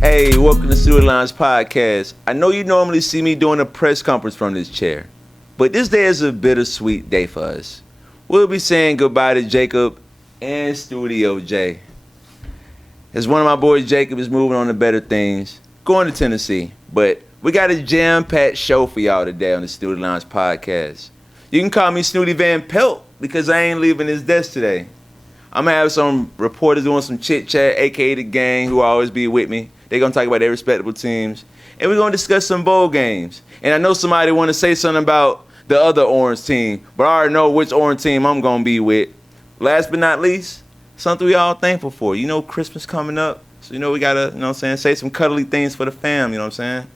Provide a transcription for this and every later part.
Hey, welcome to Snoody Lounge Podcast. I know you normally see me doing a press conference from this chair, but this day is a bittersweet day for us. We'll be saying goodbye to Jacob and Studio J. As one of my boys, Jacob, is moving on to better things, going to Tennessee. But we got a jam-packed show for y'all today on the Snoody Lounge Podcast. You can call me Snooty Van Pelt because I ain't leaving his desk today. I'm going to have some reporters doing some chit-chat, a.k.a. the gang, who will always be with me. They're going to talk about their respectable teams. And we're going to discuss some bowl games. And I know somebody want to say something about the other orange team, but I already know which orange team I'm going to be with. Last but not least, something we all thankful for. You know, Christmas coming up. So, you know, we got to, you know what I'm saying, say some cuddly things for the fam, you know what I'm saying?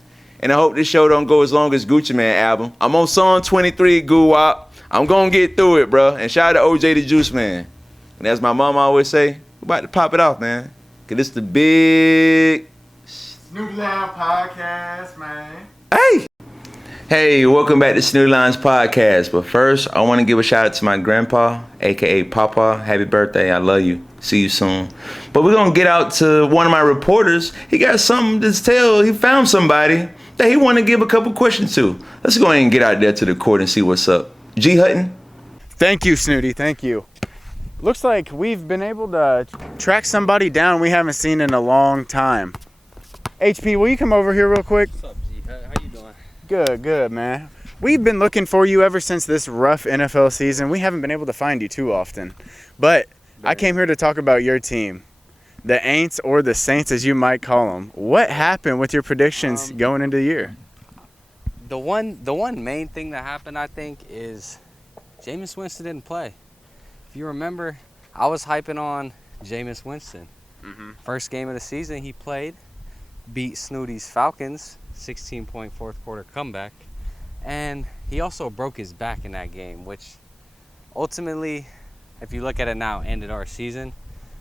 And I hope this show don't go as long as Gucci Mane album. I'm on song 23, Goo Wop. I'm going to get through it, bro. And shout out to OJ the Juice Man. And as my mama always say, we're about to pop it off, man. Because it's the big Snoody Lounge Podcast, man. Hey, welcome back to Snoody Lounge Podcast. But first, I want to give a shout out to my grandpa, a.k.a. Papa. Happy birthday. I love you. See you soon. But we're going to get out to one of my reporters. He got something to tell. He found somebody that he want to give a couple questions to. Let's go ahead and get out there to the court and see what's up. G Hutton. Thank you, Snoody. Thank you. Looks like we've been able to track somebody down we haven't seen in a long time. HP, will you come over here real quick? What's up, G? How you doing? Good, man. We've been looking for you ever since this rough NFL season. We haven't been able to find you too often. But I came here to talk about your team, the Aints, or the Saints as you might call them. What happened with your predictions going into the year? The one main thing that happened, I think, is Jameis Winston didn't play. If you remember, I was hyping on Jameis Winston. First game of the season, he played, beat Snoody's Falcons, 16-point fourth quarter comeback, and he also broke his back in that game, which ultimately, if you look at it now, ended our season.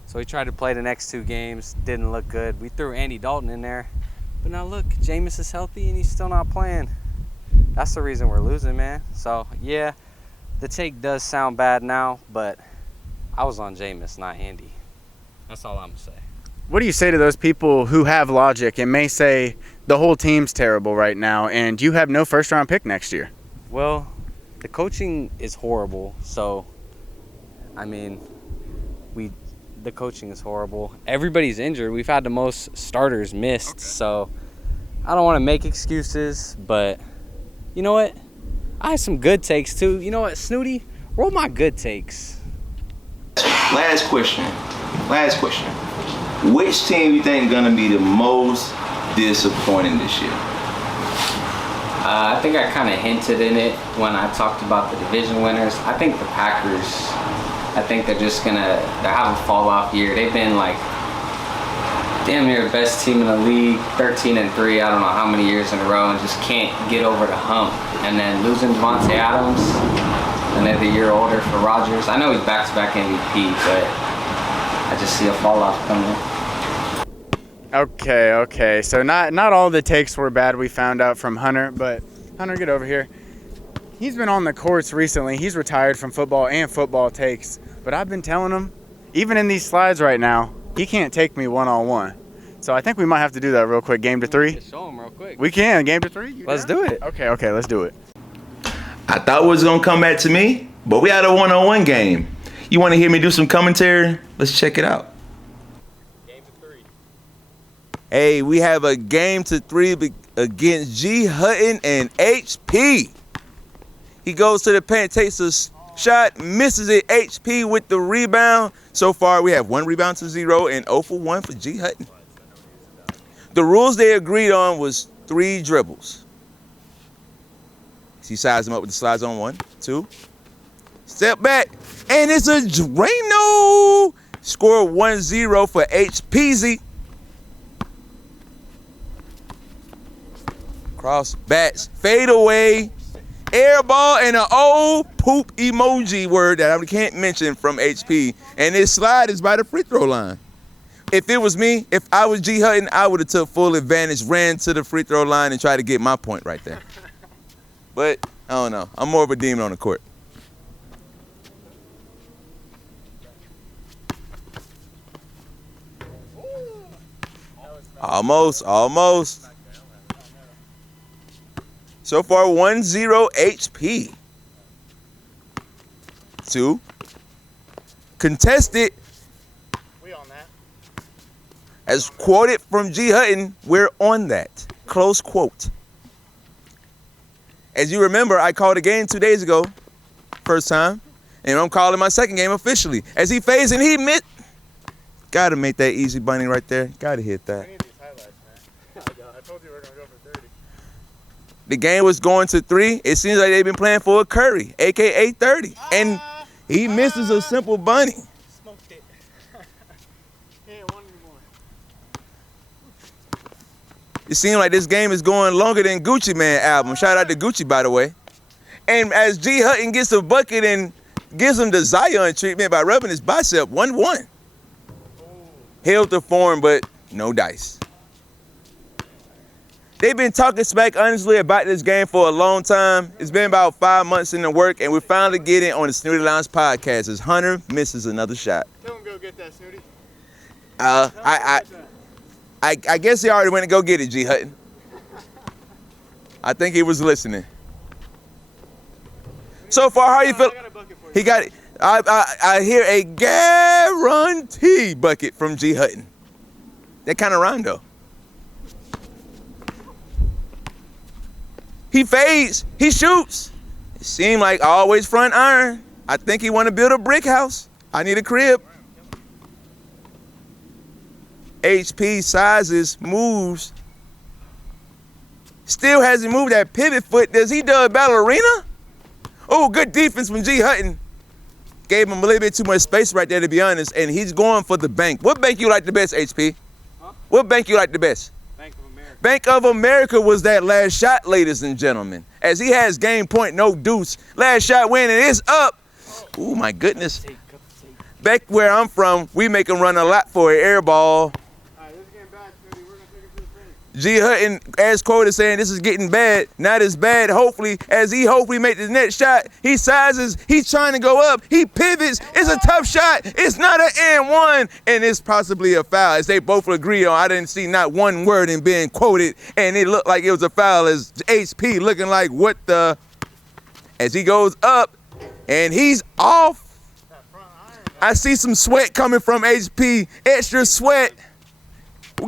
So he tried to play the next two games, didn't look good. We threw Andy Dalton in there, but now look, Jameis is healthy and he's still not playing. That's the reason we're losing, man. So yeah, the take does sound bad now, but I was on Jameis, not Andy. That's all I'm gonna say. What do you say to those people who have logic and may say the whole team's terrible right now and you have no first-round pick next year? Well, the coaching is horrible. So, I mean, the coaching is horrible. Everybody's injured. We've had the most starters missed. Okay. So, I don't want to make excuses, but you know what? I have some good takes too. You know what, Snoody? Roll my good takes. Last question. Which team you think gonna be the most disappointing this year? I think I kind of hinted in it when I talked about the division winners. I think the Packers, I think they're having a fall off year. They've been like damn near the best team in the league, 13-3, I don't know how many years in a row, and just can't get over the hump. And then losing Devontae Adams, another year older for Rodgers. I know he's back-to-back MVP, but I just see a fall off coming. Okay. So not all the takes were bad we found out from Hunter, but Hunter, get over here. He's been on the courts recently. He's retired from football and football takes, but I've been telling him, even in these slides right now, he can't take me one-on-one. So I think we might have to do that real quick. Game to 3? Show him real quick. We can. Game to 3? Let's do it. Okay, let's do it. I thought it was gonna come back to me, but we had a one-on-one game. You want to hear me do some commentary? Let's check it out. Game to 3. Hey, we have a game to 3 against G Hutton and HP. He goes to the paint, takes a shot, misses it. HP with the rebound. So far, we have 1 rebound to 0 and 0 for 1 for G Hutton. The rules they agreed on was 3 dribbles. He sized him up with the slides on 1, 2. Step back, and it's a Drano. Score 1-0 for HPZ. Cross bats, fade away, air ball, and an old poop emoji word that I can't mention from HP. And this slide is by the free throw line. If it was me, if I was G Hutton, I would have took full advantage, ran to the free throw line, and tried to get my point right there. But I don't know. I'm more of a demon on the court. Almost. So far, 1-0 HP. 2. Contested. We on that. As quoted from G Hutton, we're on that. Close quote. As you remember, I called a game 2 days ago. First time. And I'm calling my second game officially. As he fades and he missed. Gotta make that easy bunny right there. Gotta hit that. We need these highlights, man. I told you we were going to go for 30. The game was going to 3. It seems like they've been playing for a Curry, a.k.a. 30. And he misses a simple bunny. Smoked it. He ain't one anymore. It seems like this game is going longer than Gucci Man album. Shout out to Gucci, by the way. And as G Hutton gets a bucket and gives him the Zion treatment by rubbing his bicep, 1-1. Held the form, but no dice. They've been talking smack, honestly, about this game for a long time. It's been about 5 months in the work, and we finally get it on the Snoody Lounge podcast as Hunter misses another shot. Tell him go get that, Snoody. I guess he already went to go get it, G Hutton. I think he was listening. So far, how you feel? He got it. I hear a guarantee bucket from G Hutton. That kind of rhyme though. He fades. He shoots. It seemed like always front iron. I think he want to build a brick house. I need a crib. HP sizes, moves. Still hasn't moved that pivot foot. Does he do a ballerina? Oh, good defense from G Hutton. Gave him a little bit too much space right there, to be honest, and he's going for the bank. What bank you like the best, HP? Huh? What bank you like the best? Bank of America. Bank of America was that last shot, ladies and gentlemen. As he has game point, no deuce. Last shot winning, it's up. Oh, my goodness. Back where I'm from, we make him run a lap for an air ball. G Hutton, as quoted, saying this is getting bad, not as bad. Hopefully, as he make the next shot, he sizes, he's trying to go up, he pivots. It's a tough shot. It's not an and one, and it's possibly a foul. As they both agree on, I didn't see not one word in being quoted, and it looked like it was a foul. As HP looking like what the? As he goes up, and he's off. I see some sweat coming from HP. Extra sweat.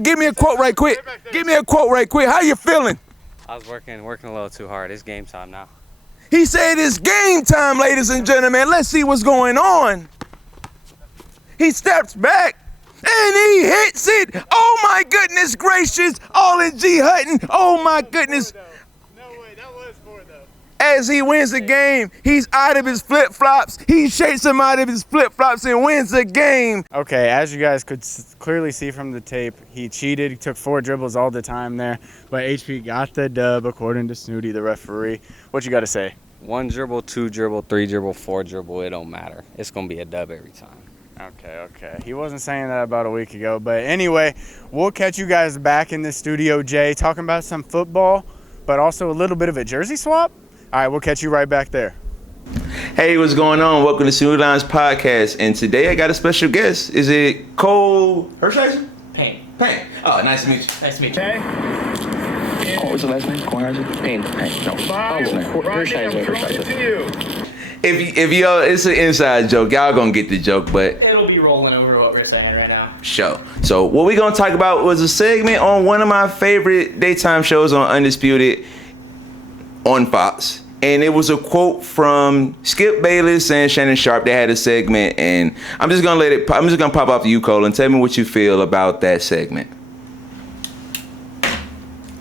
Give me a quote right quick. Give me a quote right quick. How you feeling? I was working a little too hard. It's game time now. He said it's game time, ladies and gentlemen. Let's see what's going on. He steps back and he hits it. Oh my goodness gracious. All in G Hutton. Oh my goodness. No way, that was 4 though. As he wins the game, he's out of his flip-flops. He shakes him out of his flip-flops and wins the game. Okay, as you guys could clearly see from the tape, he cheated. He took 4 dribbles all the time there. But HP got the dub according to Snoody, the referee. What you got to say? 1 dribble, 2 dribble, 3 dribble, 4 dribble. It don't matter. It's going to be a dub every time. Okay. He wasn't saying that about a week ago. But anyway, we'll catch you guys back in the studio, Jay, talking about some football, but also a little bit of a jersey swap. All right, we'll catch you right back there. Hey, what's going on? Welcome to Snoody Lounge podcast. And today I got a special guest. Is it Cole Payne. Payne. Oh, nice to meet you. Nice to meet you. What was the last name? Payne. No. Hershiser. If y'all, it's an inside joke. Y'all gonna get the joke, but It'll be rolling over what we're saying right now. show. So what we gonna talk about was a segment on one of my favorite daytime shows on Undisputed on Fox. And it was a quote from Skip Bayless and Shannon Sharp. They had a segment, and I'm just gonna pop off to you, Cole, and tell me what you feel about that segment.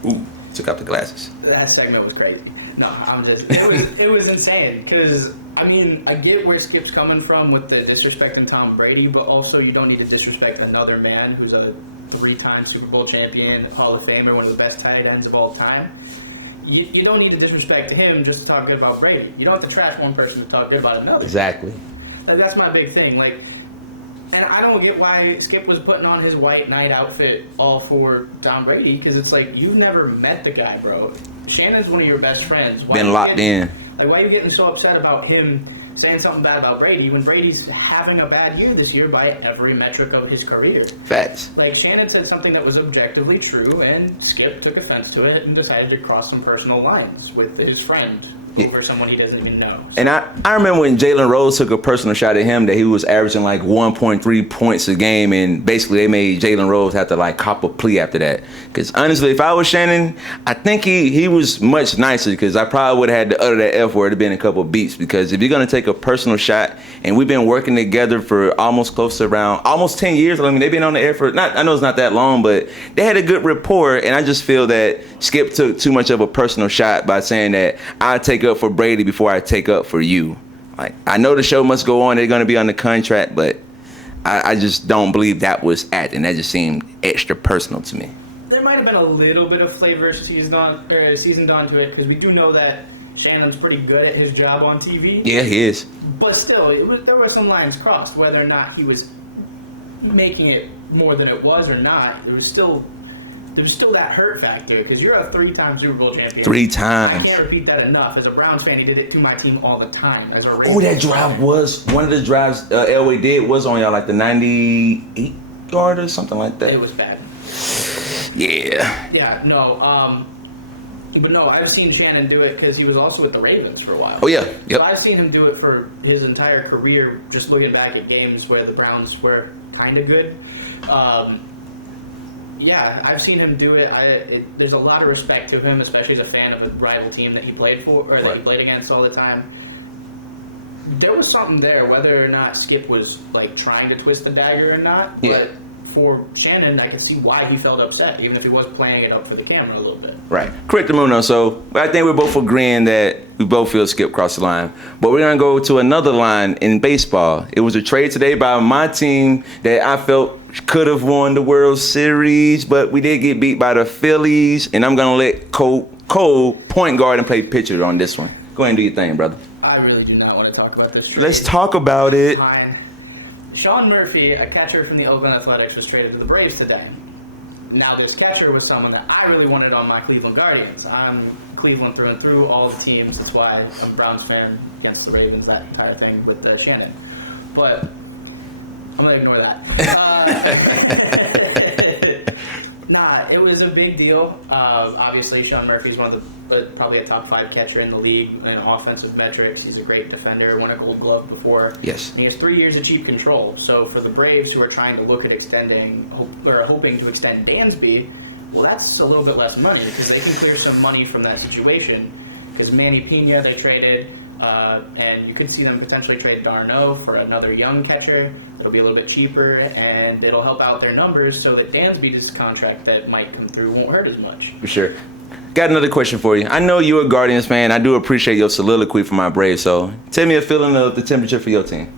Ooh, took out the glasses. That segment was crazy. No, it was insane because, I mean, I get where Skip's coming from with the disrespecting Tom Brady, but also you don't need to disrespect another man who's a 3-time Super Bowl champion, Hall of Famer, one of the best tight ends of all time. You don't need to disrespect him just to talk good about Brady. You don't have to trash one person to talk good about another. Exactly. That's my big thing. And I don't get why Skip was putting on his white knight outfit all for Tom Brady, because it's like, you've never met the guy, bro. Shannon's one of your best friends. Been locked in. Like, why are you getting so upset about him saying something bad about Brady when Brady's having a bad year this year by every metric of his career. Facts. Like, Shannon said something that was objectively true, and Skip took offense to it and decided to cross some personal lines with his friend over someone he doesn't even know. And I remember when Jalen Rose took a personal shot at him that he was averaging like 1.3 points a game, and basically they made Jalen Rose have to like cop a plea after that. Because honestly, if I was Shannon, I think he was much nicer, because I probably would have had to utter that F word. It'd been a couple beats, because if you're going to take a personal shot, and we've been working together for almost 10 years. I mean, they've been on the air for, I know it's not that long, but they had a good rapport, and I just feel that Skip took too much of a personal shot by saying that I take up for Brady before I take up for you. Like, I know the show must go on, they're going to be on the contract, but I just don't believe that was acting. That just seemed extra personal to me. There might have been a little bit of flavor seasoned onto it, because we do know that Shannon's pretty good at his job on TV. Yeah, he is. But still, there were some lines crossed. Whether or not he was making it more than it was or not, there was still that hurt factor, because you're a 3-time Super Bowl champion. 3 I times. can't repeat that enough. As a Browns fan, he did it to my team all the time. As a Oh, that drive was one of the drives Elway did was on y'all like the 98 yard or something like that. It was bad. Yeah. Yeah, no. But no, I've seen Shannon do it because he was also with the Ravens for a while. Oh yeah. Yep. So I've seen him do it for his entire career, just looking back at games where the Browns were kind of good. Yeah, I've seen him do it. There's a lot of respect to him, especially as a fan of a rival team that he played for, or that he played against all the time. There was something there, whether or not Skip was like trying to twist the dagger or not. Yeah. But for Shannon, I could see why he felt upset, even if he was playing it up for the camera a little bit. Right. Correct the Muno. So I think we're both agreeing that we both feel Skip crossed the line. But we're going to go to another line in baseball. It was a trade today by my team that I felt could have won the World Series, but we did get beat by the Phillies. And I'm going to let Cole point guard and play pitcher on this one. Go ahead and do your thing, brother. I really do not want to talk about this trade. Let's talk about it. Fine. Sean Murphy, a catcher from the Oakland Athletics, was traded to the Braves today. Now, this catcher was someone that I really wanted on my Cleveland Guardians. I'm Cleveland through and through, all the teams. That's why I'm a Browns fan against the Ravens, that entire thing with Shannon. But I'm going to ignore that. Nah, it was a big deal. Obviously, Sean Murphy's one of probably a top 5 catcher in the league in offensive metrics. He's a great defender, won a Gold Glove before. Yes. And he has 3 years of cheap control. So for the Braves, who are trying to look at hoping to extend Dansby, well, that's a little bit less money, because they can clear some money from that situation. Because Manny Pena they traded, and you could see them potentially trade d'Arnaud for another young catcher. It'll be a little bit cheaper, and it'll help out their numbers so that Dansby's contract that might come through won't hurt as much. For sure. Got another question for you. I know you're a Guardians fan. I do appreciate your soliloquy for my Braves. So tell me a feeling of the temperature for your team.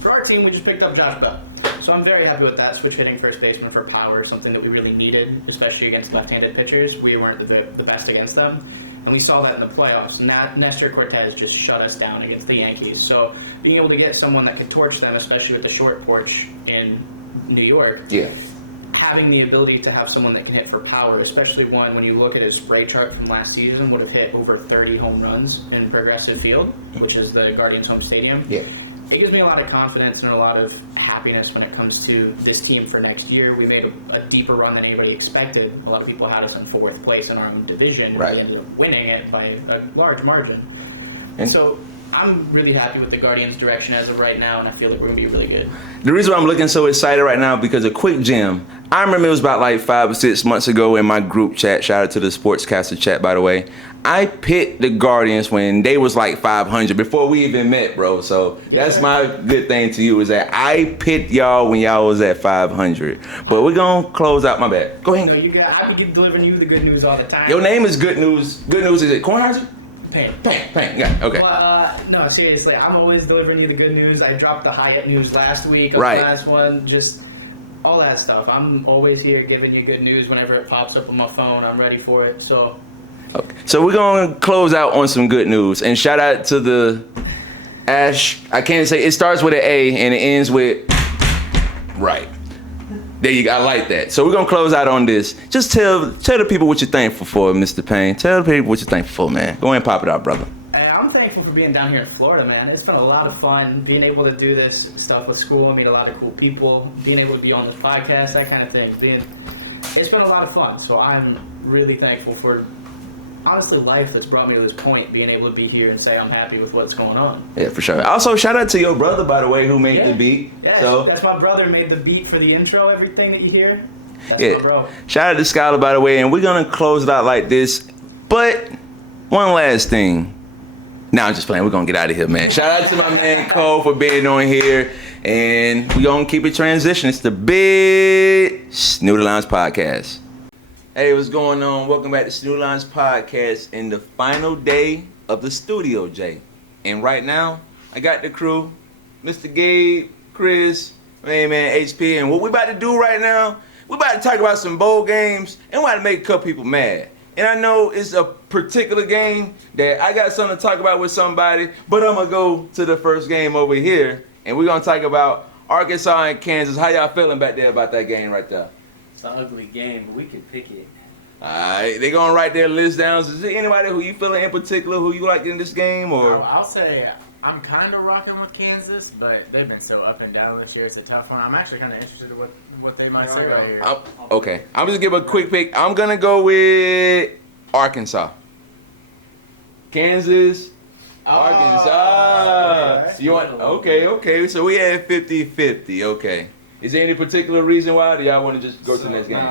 For our team, we just picked up Josh Bell. So I'm very happy with that. Switch hitting first baseman for power, something that we really needed, especially against left-handed pitchers. We weren't the best against them. And we saw that in the playoffs. Nestor Cortez just shut us down against the Yankees. So being able to get someone that could torch them, especially with the short porch in New York, Yeah. having the ability to have someone that can hit for power, especially one when you look at his spray chart from last season, would have hit over 30 home runs in Progressive Field, which is the Guardians' home stadium. Yeah. It gives me a lot of confidence and a lot of happiness when it comes to this team for next year. We made a deeper run than anybody expected. A lot of people had us in 4th place in our own division. Right. We ended up winning it by a large margin. And so I'm really happy with the Guardians' direction as of right now, and I feel like we're going to be really good. The reason why I'm looking so excited right now, because a quick gem. I remember it was about like 5 or 6 months ago in my group chat. Shout out to the Sportscaster chat, by the way. I picked the Guardians when they was like 500 before we even met, bro. So that's my good thing to you, is that I picked y'all when y'all was at 500. But we're going to close out. My bad. Go ahead. No, I be delivering you the good news all the time. Your name is Good News. Good News, is it Kornheiser? Payne. Payne. Yeah, okay. No, seriously, I'm always delivering you the good news. I dropped the Hyatt news last week on Right. the last one, just all that stuff. I'm always here giving you good news whenever it pops up on my phone. I'm ready for it. So, Okay. So we're going to close out on some good news. And shout out to the Ash. I can't say, it starts with an A and it ends with right. There you go. I like that. So we're going to close out on this. Just tell the people what you're thankful for, Mr. Payne. Tell the people what you're thankful for, man. Go ahead and pop it out, brother. I Man, I'm thankful for being down here in Florida, man. It's been a lot of fun being able to do this stuff with school, meet a lot of cool people, being able to be on this podcast, that kind of thing. It's been a lot of fun. So I'm really thankful for, honestly, life that's brought me to this point, being able to be here and say I'm happy with what's going on. Yeah, for sure. Also, shout out to your brother, by the way, who made the beat. Yeah, so that's my brother, made the beat for the intro, everything that you hear. That's yeah, my bro. shout out to Skylar, by the way, and we're gonna close it out like this. But one last thing. Nah, I'm just playing. We're gonna get out of here, man. Shout out to my man Cole for being on here, and we're gonna keep it transition. It's the Big Snoody Lines Podcast. Hey, what's going on? Welcome back to Snoody Lines Podcast in the final day of the Studio J. And right now, I got the crew, Mr. Gabe, Chris, man, HP, and what we about to do right now, we about to talk about some bowl games, and we about to make a couple people mad. And I know it's a particular game that I got something to talk about with somebody, but I'm gonna go to the first game over here, and we're gonna talk about Arkansas and Kansas. How y'all feeling back there about that game right there? It's an ugly game, but we can pick it. Alright, they gonna write their list down. Is there anybody who you feeling in particular who you like in this game, or? I'll say I'm kind of rocking with Kansas, but they've been so up and down this year. It's a tough one. I'm actually kind of interested in what they might say right here. Okay, I'm just gonna give a quick pick. I'm gonna go with Arkansas. Kansas, Arkansas. okay. You want? Okay. So we had 50-50. Okay. Is there any particular reason why? Do y'all want to just go to the next game?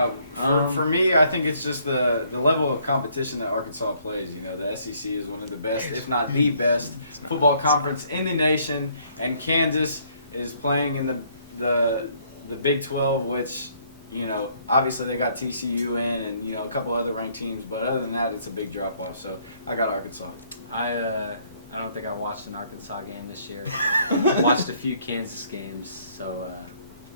For me, I think it's just the level of competition that Arkansas plays. You know, the SEC is one of the best, if not the best, football conference in the nation, and Kansas is playing in the Big 12, which, you know, obviously they got TCU in and, you know, a couple other ranked teams, but other than that, it's a big drop off. So I got Arkansas. I don't think I watched an Arkansas game this year. I watched a few Kansas games, so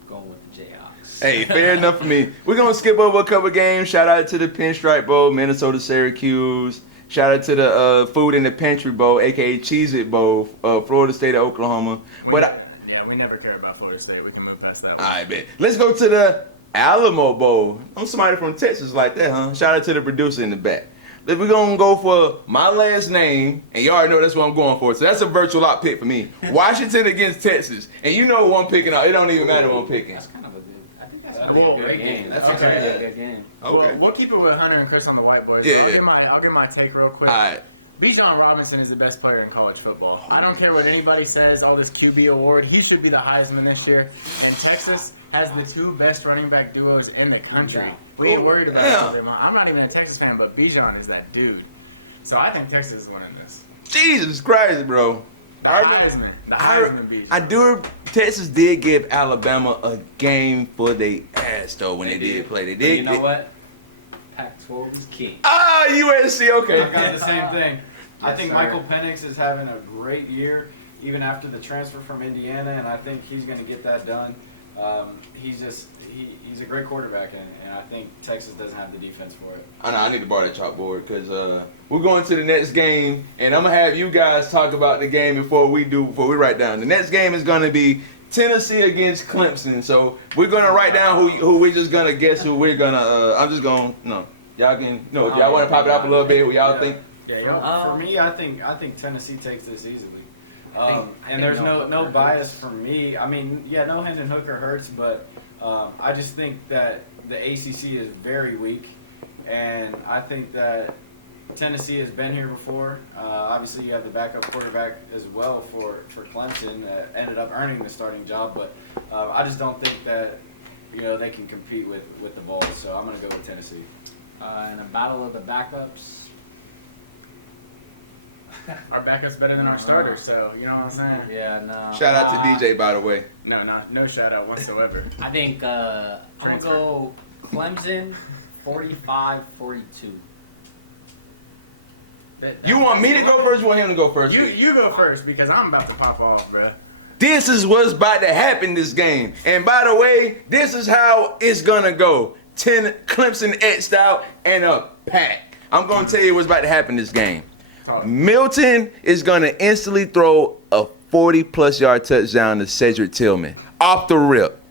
going with the Jayhawks. Hey, fair enough for me. We're gonna skip over a couple games. Shout out to the Pinstripe Bowl, Minnesota Syracuse. Shout out to the Food in the Pantry Bowl, aka Cheez-It Bowl, Florida State of Oklahoma. We never care about Florida State. We can move past that one. I bet. Let's go to the Alamo Bowl. I'm somebody from Texas like that, huh? Shout out to the producer in the back. We're going to go for my last name, and you already know that's what I'm going for. So that's a virtual lock pick for me. Washington against Texas. And you know what I'm picking out. It don't even matter what I'm picking. That's kind of a good. I think that's That's a a good great game. game. That's That's a okay. really good game. Okay. We'll keep it with Hunter and Chris on the whiteboard. Yeah, So yeah. I'll give my take real quick. All right. Bijan Robinson is the best player in college football. I don't care what anybody says, all this QB award. He should be the Heisman this year. And Texas has the two best running back duos in the country. We ain't worried about it. I'm not even a Texas fan, but Bijan is that dude. So I think Texas is winning this. Jesus Christ, bro. The Heisman Bijan. I do. Texas did give Alabama a game for their ass, though, when they did play. They But did. you know what? Pac-12 is king. Ah, USC, okay. I got the same thing. I Yes, think sir. Michael Penix is having a great year, even after the transfer from Indiana, and I think he's going to get that done. He's a great quarterback, and I think Texas doesn't have the defense for it. I know, I need to borrow that chalkboard because we're going to the next game, and I'm going to have you guys talk about the game before we write down. The next game is going to be Tennessee against Clemson. So we're going to write down who we're just going to guess who we're going to, I'm just going, no. Y'all can, no, if y'all want to pop it up a little bit, what y'all think? For me, I think Tennessee takes this easily. I And think there's no no Hooker bias for me. I mean, yeah, no Hendon Hooker hurts, but I just think that the ACC is very weak, and I think that Tennessee has been here before. Obviously, you have the backup quarterback as well for Clemson that ended up earning the starting job, but I just don't think that they can compete with the Vols. So I'm going to go with Tennessee. In a battle of the backups, Our backup's better than our starter, so you know what I'm saying? yeah, no. Shout out to DJ, by the way. No shout out whatsoever. I think I'm going to go Clemson 45-42. You want me to go first? You want him to go first? You go first because I'm about to pop off, bruh. This is what's about to happen this game. And by the way, this is how it's going to go. Clemson etched out and a pack. I'm going to tell you what's about to happen this game. Milton is going to instantly throw a 40-plus yard touchdown to Cedric Tillman off the rip.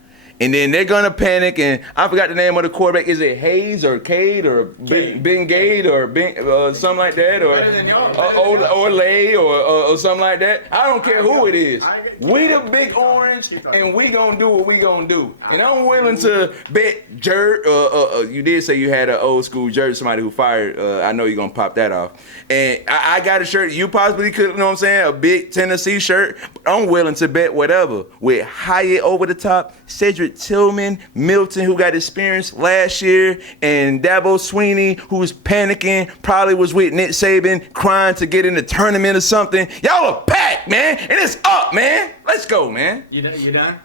And then they're gonna panic, and I forgot the name of the quarterback. Is it Hayes or Cade or Ben Gade or something like that, or Lay or something like that? I don't care who it is. We the big orange, and we gonna do what we gonna do. And I'm willing to bet Jerd. You did say you had an old school Jerd, somebody who fired. I know you're gonna pop that off. And I got a shirt. You possibly could, you know what I'm saying? A big Tennessee shirt. I'm willing to bet whatever with Hyatt over the top, Cedric Tillman, Milton, who got experience last year, and Dabo Sweeney, who was panicking, probably was with Nick Saban, crying to get in the tournament or something. Y'all are packed, man, and it's up, man. Let's go, man. You done?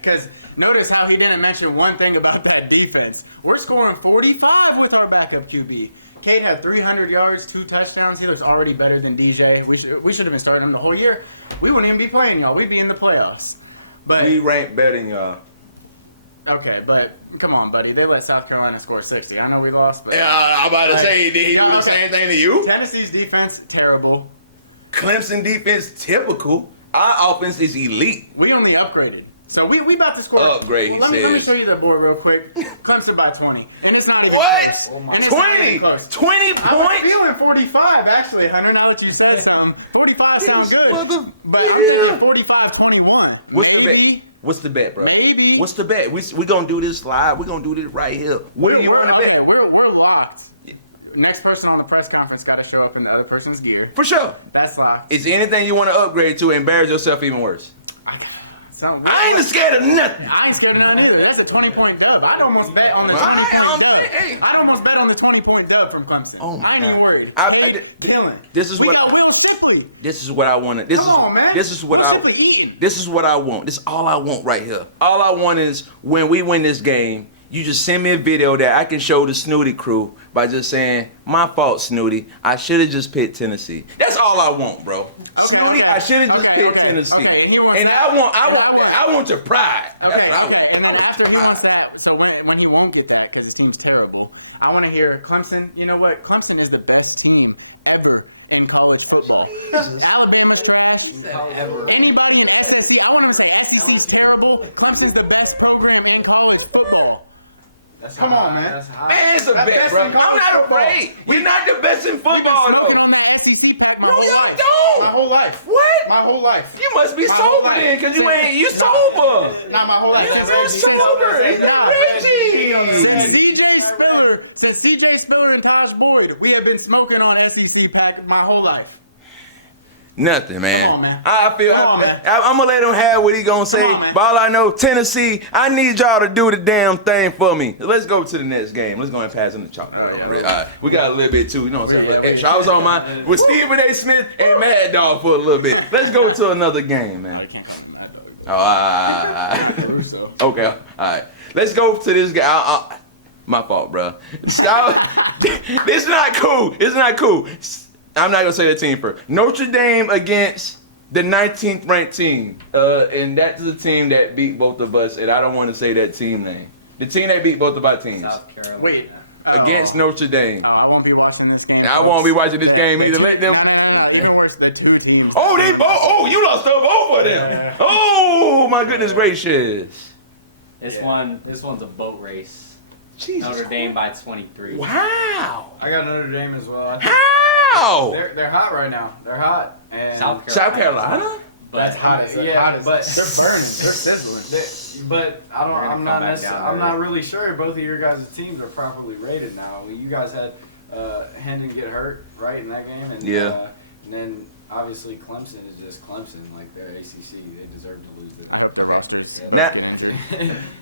Because notice how he didn't mention one thing about that defense. We're scoring 45 with our backup QB. Cade had 300 yards, 2 touchdowns. He looks already better than DJ. We should have been starting him the whole year. We wouldn't even be playing y'all. We'd be in the playoffs. But We rank better than y'all. okay, but come on, buddy. They let South Carolina score 60. I know we lost, but Yeah, I'm about to say, did he do the same thing to you? Tennessee's defense terrible. Clemson defense, typical. Our offense is elite. We only upgraded. So we about to score. Upgrade, he let me says. show you the board real quick. Clemson by 20. And it's not even What? close. Oh my And it's not even 20? close. 20 I was points? feeling 45, actually, Hunter, now that you said something. 45 sounds good. Mother- But I'm saying 45-21. What's the Maybe. bet? What's the bet, bro? Maybe. What's the bet? We gonna do this live. We gonna do this right here. What do you want to okay, bet? We're locked. Next person on the press conference got to show up in the other person's gear. For sure. That's locked. Is there anything you want to upgrade to? Embarrass yourself even worse. I ain't scared of nothing. I ain't scared of none either. That's a 20-point dub. I'd almost bet on the 20-point I'm dub. saying, hey. I'd almost bet on the 20-point dub from Clemson. Oh, my I ain't even God. worried. Killing. This is we what- got Will Shipley. This is what I want to. This Come is on, man. This is what Will I. Shipley eating. This is what I want. This is all I want right here. All I want is when we win this game, you just send me a video that I can show the Snoody crew by just saying, "My fault, Snoody. I should have just picked Tennessee." That's all I want, bro. Snoody, I should have just picked Tennessee. Okay, and he wants and that. I want your pride. That's Okay, what I okay. want. And then after he wants that, so when he won't get that because his team's terrible, I want to hear Clemson. You know what? Clemson is the best team ever in college football. Alabama's trash. Anybody in SEC, I want to say SEC's terrible. Clemson's the best program in college football. Come on, man. Man, it's a bet, bro. I'm not afraid. You're not the best in football, Smoking though. on that SEC pack my No, whole y'all life. don't. My whole life. What? My whole life. You must be My whole sober life. then, because you sober. Not my whole life. You're sober. It's Reggie. Since CJ Spiller and Taj Boyd, we have been smoking on SEC pack my whole life. Nothing, man. Come on, man. I'm man. gonna let him have what he gonna say. on, man. But all I know, Tennessee, I need y'all to do the damn thing for me. Let's go to the next game. Let's go and pass him the chalkboard. All right. We got a little bit too, you know what I'm saying? Extra. I was on mine with Stephen A. Smith and Mad Dog for a little bit. Let's go to another game, man. I can't call him Mad Dog. Oh, all right. Russo. Okay, all right. Let's go to this guy. My fault, bro. Stop. It's not cool. It's not cool. I'm not gonna say the team first. Notre Dame against the 19th ranked team, and that's the team that beat both of us. And I don't want to say that team name. The team that beat both of our teams South Carolina. Wait. against Notre Dame. I won't be watching this game. I won't be watching this game either. Let them. No. Even worse, the two teams. Oh, they both. Oh, you lost both of them. Yeah. Oh, my goodness gracious. This one's a boat race. Jesus. Notre Dame by 23. Wow. I got Notre Dame as well. I think How? they're hot right now. They're hot. And South South Carolina? That's hot. Yeah, but They're burning. They're sizzling. But I'm come not back down I'm there. not really sure both of your guys' teams are properly rated now. You guys had Hendon get hurt right in that game, and Yeah. and then obviously Clemson is just Clemson, like they're ACC. They deserve to lose. I hope the Okay. rosters. Now,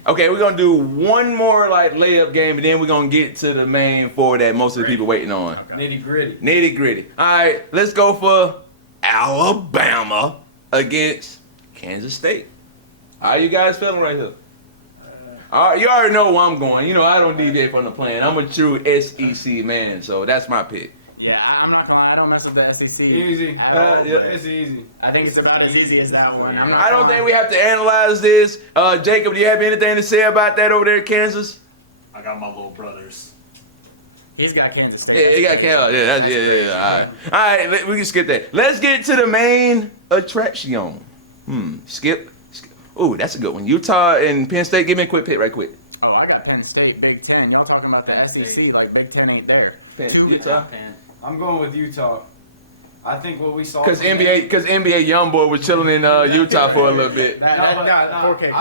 okay, we're gonna do one more like layup game, and then we're gonna get to the main four that most of the people waiting on. Nitty gritty. Nitty gritty. All right, let's go for Alabama against Kansas State. How you guys feeling right here? You already know where I'm going. You know I don't deviate from the plan. I'm a true SEC man, so that's my pick. Yeah, I'm not gonna lie. I don't mess with the SEC. Easy. At all. Yeah. It's easy. I think it's about as easy as that one. I'm not I don't gonna think lie. we have to analyze this. Jacob, do you have anything to say about that over there in Kansas? I got my little brothers. He's got Kansas State. Yeah, you got Cal. Yeah, that's, yeah. All right, we can skip that. Let's get to the main attraction. Skip. Ooh, that's a good one. Utah and Penn State. Give me a quick pick right quick. Oh, I got Penn State, Big Ten. Y'all talking about the Penn SEC State. like Big Ten ain't there. Utah. I'm going with Utah. I think what we saw. Because from NBA YoungBoy was chilling in Utah for a little bit. No, but 4K.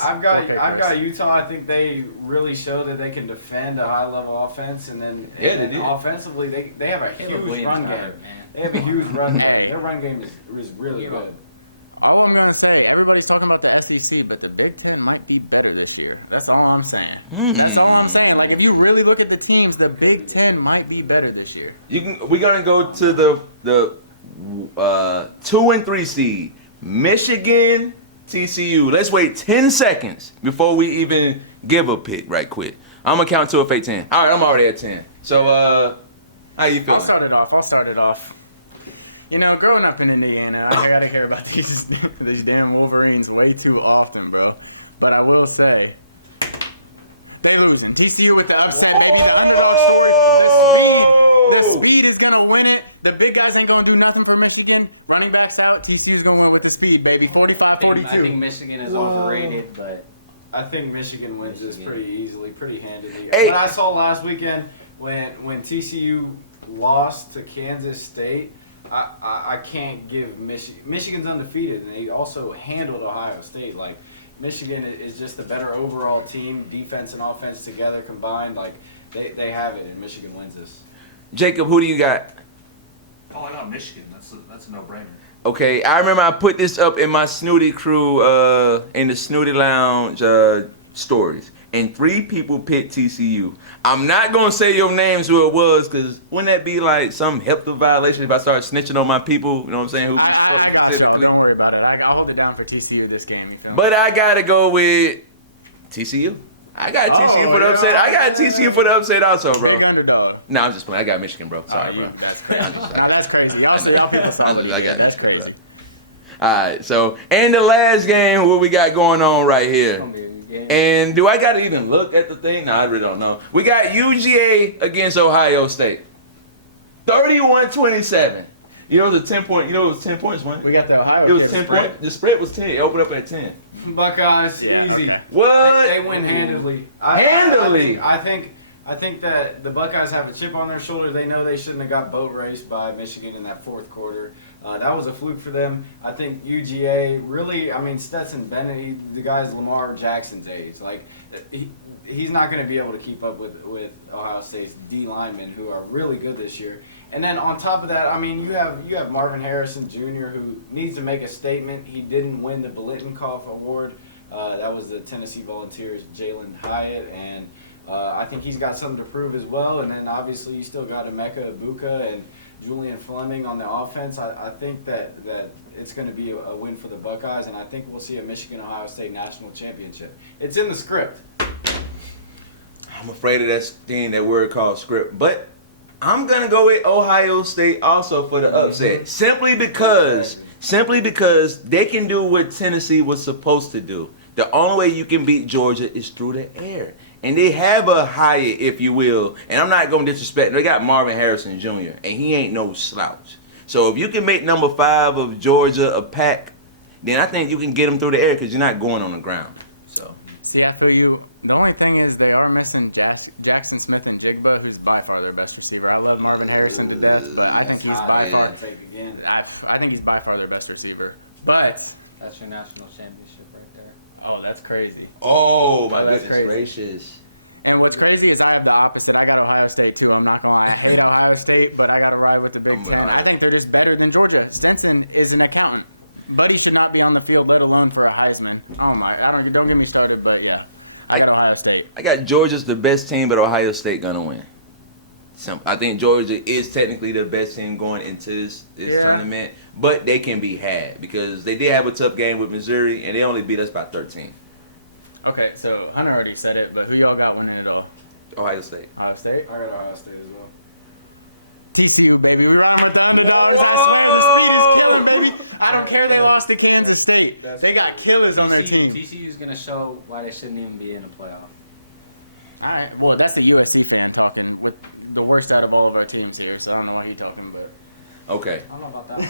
I've got Utah. I think they really show that they can defend a high-level offense, and then they do. Offensively, they have a huge run game. They have a huge run game. Their run game is really good. All I'm gonna say, everybody's talking about the SEC, but the Big Ten might be better this year. That's all I'm saying. That's all I'm saying. Like, if you really look at the teams, the Big Ten might be better this year. We're gonna go to the 2 and 3 seed, Michigan, TCU. Let's wait 10 seconds before we even give a pick. Right quick. I'm gonna count to a fake 10. All right, I'm already at 10. So how you feeling? I'll start it off. You know, growing up in Indiana, I gotta hear about these damn Wolverines way too often, bro. But I will say, they losing. TCU with the upset. The speed is gonna win it. The big guys ain't gonna do nothing for Michigan. Running backs out. TCU's gonna win with the speed, baby. 45-42. I think Michigan is overrated, but I think Michigan wins this pretty easily, pretty handily. Hey. What I saw last weekend when TCU lost to Kansas State, I can't give Michigan's undefeated, and they also handled Ohio State. Like, Michigan is just a better overall team, defense and offense together combined. Like, they have it, and Michigan wins this. Jacob, who do you got? Oh, I got Michigan. That's a no-brainer. Okay, I remember I put this up in my Snoody crew in the Snoody Lounge stories, and 3 people picked TCU. I'm not gonna say your names who it was, because wouldn't that be like some HIPAA violation if I start snitching on my people? You know what I'm saying? Who I specifically? don't worry about it. I'll hold it down for TCU this game. You feel me? But I gotta go with TCU. I got TCU for the upset. I got TCU for the upset also, bro. Big underdog. No, I'm just playing. I got Michigan, bro. Sorry, bro. That's crazy. That's crazy. Y'all people solid. I got That's Michigan, crazy. bro. All right, so and the last game, what we got going on right here. And do I gotta even look at the thing? No, I really don't know. We got UGA against Ohio State. 31-27. You know it was a 10-point. You know it was 10 points, wasn't it? We got the Ohio. It was 10 points. The spread was 10. It opened up at 10. Buckeyes, Yeah, easy. okay. What? They win handedly. Handedly? I think that the Buckeyes have a chip on their shoulder. They know they shouldn't have got boat raced by Michigan in that fourth quarter. That was a fluke for them. I think UGA really. I mean, Stetson Bennett, the guy's Lamar Jackson's age. Like, he's not going to be able to keep up with Ohio State's D linemen, who are really good this year. And then on top of that, I mean, you have Marvin Harrison Jr., who needs to make a statement. He didn't win the Biletnikoff Award. That was the Tennessee Volunteers' Jalen Hyatt, and I think he's got something to prove as well. And then obviously you still got Emeka Ibuka and Julian Fleming on the offense. I think that it's going to be a win for the Buckeyes, and I think we'll see a Michigan-Ohio State national championship. It's in the script. I'm afraid of that word called script, but I'm gonna go with Ohio State also for the upset, simply because they can do what Tennessee was supposed to do. The only way you can beat Georgia is through the air, and they have a Hyatt, if you will. And I'm not gonna disrespect them. They got Marvin Harrison Jr., and he ain't no slouch. So if you can make number 5 of Georgia a pack, then I think you can get them through the air because you're not going on the ground. So See, I feel you. The only thing is they are missing Jackson Smith and Jigba, who's by far their best receiver. I love Marvin Harrison to death, but I think he's by far. I think he's by far their best receiver. But that's your national championship right there. oh, that's crazy. oh my that's goodness crazy. gracious. And what's crazy is I have the opposite. I got Ohio State too. I'm not gonna lie. I hate Ohio State, but I got to ride with the Big Ten. I think they're just better than Georgia. Stinson is an accountant. Buddy should not be on the field, let alone for a Heisman. Oh my! Don't get me started, but yeah. I got Ohio State. I got Georgia's the best team, but Ohio State gonna win. I think Georgia is technically the best team going into this tournament, but they can be had because they did have a tough game with Missouri, and they only beat us by 13. Okay, so Hunter already said it, but who y'all got winning it all? Ohio State. Ohio State? I got Ohio State as well. TCU, baby. We riding with the underdog. The speed is killing, baby. I don't care they lost to Kansas State. They got killers on their team. TCU's going to show why they shouldn't even be in the playoff. All right. Well, that's the USC fan talking with the worst out of all of our teams here, so I don't know why you're talking, but Okay. I don't know about that.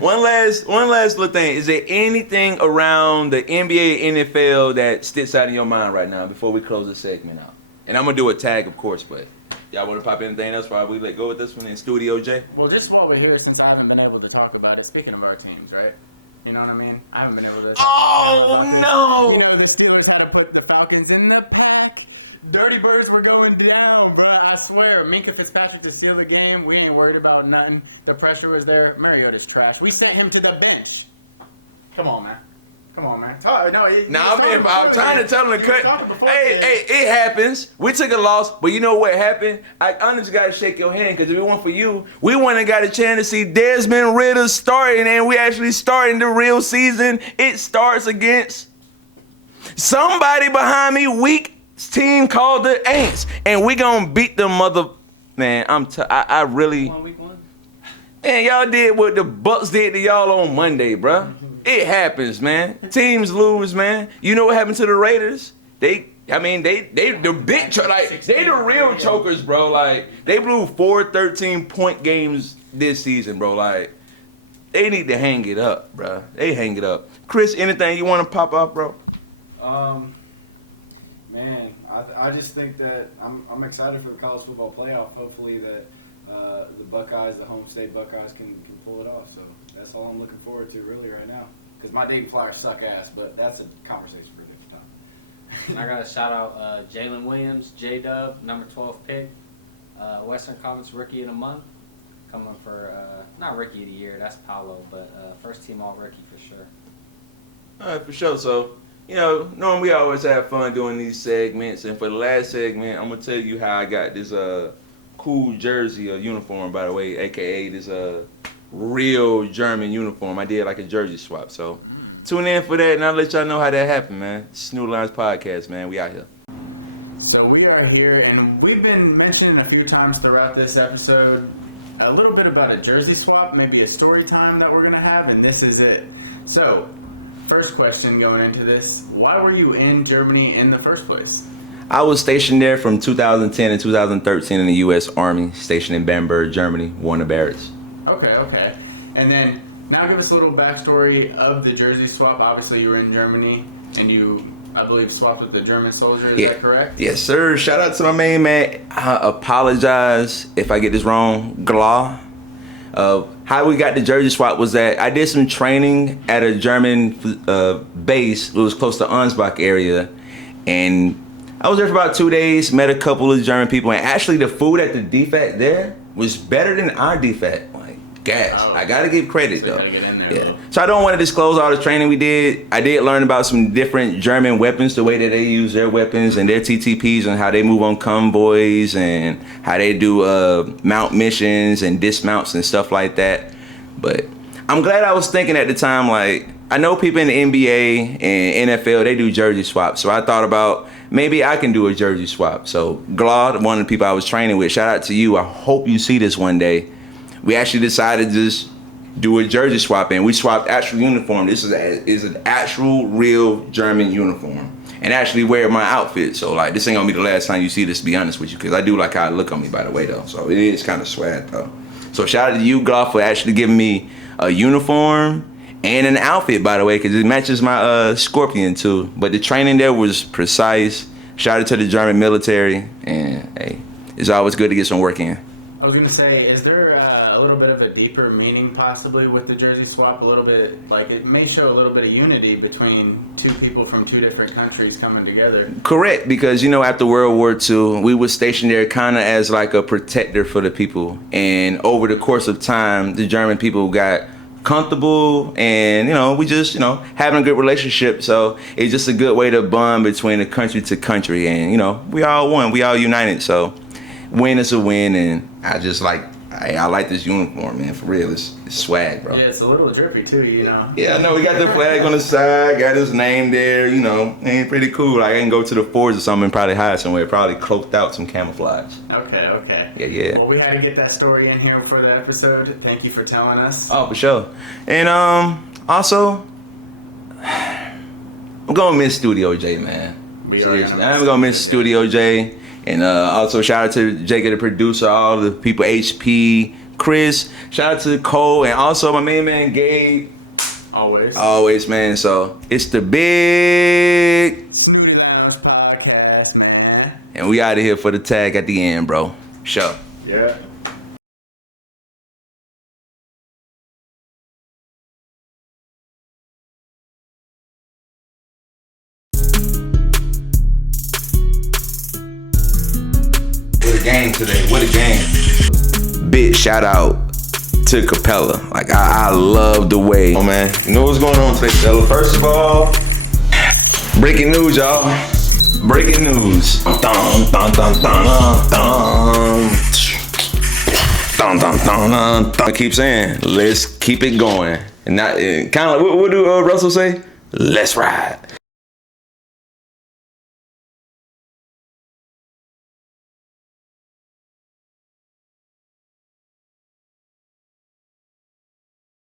One last little thing. Is there anything around the NBA, NFL that sticks out in your mind right now before we close this segment out? And I'm gonna do a tag, of course, but y'all want to pop anything else while we let go with this one in Studio J? Well, just while we're here, since I haven't been able to talk about it, speaking of our teams, right? You know what I mean? I haven't been able to. Oh no! You know, the Steelers had to put the Falcons in the pack. Dirty Birds were going down, bro. I swear. Minka Fitzpatrick to seal the game. We ain't worried about nothing. The pressure was there. Mariota's trash. We sent him to the bench. Come on, man. I'm trying to tell him to cut. Hey, it happens. We took a loss, but you know what happened? I honestly got to shake your hand because if it weren't for you, we wouldn't have got a chance to see Desmond Ridder starting, and we actually starting the real season. It starts against somebody behind me, weak team called the Aints, and we gonna beat the mother. Man, I really. Week one. Man, y'all did what the Bucks did to y'all on Monday, bruh. It happens, man. Teams lose, man. You know what happened to the Raiders? They the real chokers, bro. Like, they blew 4 13-point games this season, bro. Like, they need to hang it up, bro. They hang it up. Chris, anything you want to pop up, bro? Man, I just think that I'm excited for the college football playoff. Hopefully that the Buckeyes, the home state Buckeyes, can pull it off. So that's all I'm looking forward to really right now. Because my Dayton Flyers suck ass, but that's a conversation for a different time. And I got to shout out Jalen Williams, J-Dub, number 12 pick, Western Conference Rookie of the Month, coming for, not Rookie of the Year, that's Paolo, but first team All-Rookie for sure. All right, for sure. So, you know, normally we always have fun doing these segments. And for the last segment, I'm going to tell you how I got this cool jersey or uniform, by the way, a.k.a. this real German uniform. I did like a jersey swap. So tune in for that, and I'll let y'all know how that happened, man. Snoody Lines Podcast, man. We out here. So we are here, and we've been mentioning a few times throughout this episode a little bit about a jersey swap, maybe a story time that we're going to have, and this is it. So, first question going into this, why were you in Germany in the first place? I was stationed there from 2010 to 2013 in the U.S. Army, stationed in Bamberg, Germany, Warner Barracks. Okay. And then, now give us a little backstory of the jersey swap. Obviously, you were in Germany, and you, I believe, swapped with the German soldier. Is that correct? Yes, sir. Shout out to my main man. I apologize if I get this wrong. Gla. How we got the jersey swap was that I did some training at a German base. It was close to Ansbach area. And I was there for about 2 days, met a couple of German people. And actually, the food at the DFAT there was better than our DFAT. Gas. I gotta give credit though. So I don't want to disclose all the training we did. I did learn about some different German weapons, the way that they use their weapons and their TTPs, and how they move on convoys and how they do mount missions and dismounts and stuff like that. But I'm glad I was thinking at the time, like, I know people in the NBA and NFL, they do jersey swaps. So I thought about maybe I can do a jersey swap. So Glad, one of the people I was training with, shout out to you. I hope you see this one day. We actually decided to just do a jersey swap, and we swapped actual uniform. This is an actual real German uniform, and actually wear my outfit. So like, this ain't gonna be the last time you see this, to be honest with you, because I do like how it look on me, by the way, though. So it is kind of swag though. So shout out to you, Goff, for actually giving me a uniform and an outfit, by the way, because it matches my Scorpion too. But the training there was precise. Shout out to the German military, and hey, it's always good to get some work in. I was going to say, is there a little bit of a deeper meaning possibly with the jersey swap? A little bit, like, it may show a little bit of unity between two people from two different countries coming together. Correct, because, you know, after World War II, we were stationed there kind of as like a protector for the people. And over the course of time, the German people got comfortable, and, you know, we just, you know, having a good relationship. So it's just a good way to bond between the country to country. And, you know, we all won, we all united. So win is a win, and I just like, I like this uniform, man, for real. It's swag, bro. Yeah, it's a little drippy too, you know. Yeah, I know. We got the flag on the side, got his name there, you know. And pretty cool. Like, I can go to the forge or something and probably hide somewhere, probably cloaked out some camouflage. Okay. Yeah. Well, we had to get that story in here for the episode. Thank you for telling us. Oh, for sure. And also, I'm gonna miss Studio J, man. Seriously, I'm gonna miss Studio J. And also shout out to Jacob, the producer, all the people, HP, Chris. Shout out to Cole, and also my main man Gabe. Always, man. So it's the big Snoody podcast, man. and we out of here for the tag at the end, bro. Sure. Yeah. What a game today. What a game. Big shout out to Capella. Like, I love the way. Oh, man. You know what's going on today, fella? First of all, breaking news, y'all. Breaking news. Dun, dun, dun, dun, dun, dun. Dun, dun, dun, dun, dun. I keep saying, let's keep it going. And not kind of like, what do Russell say? Let's ride.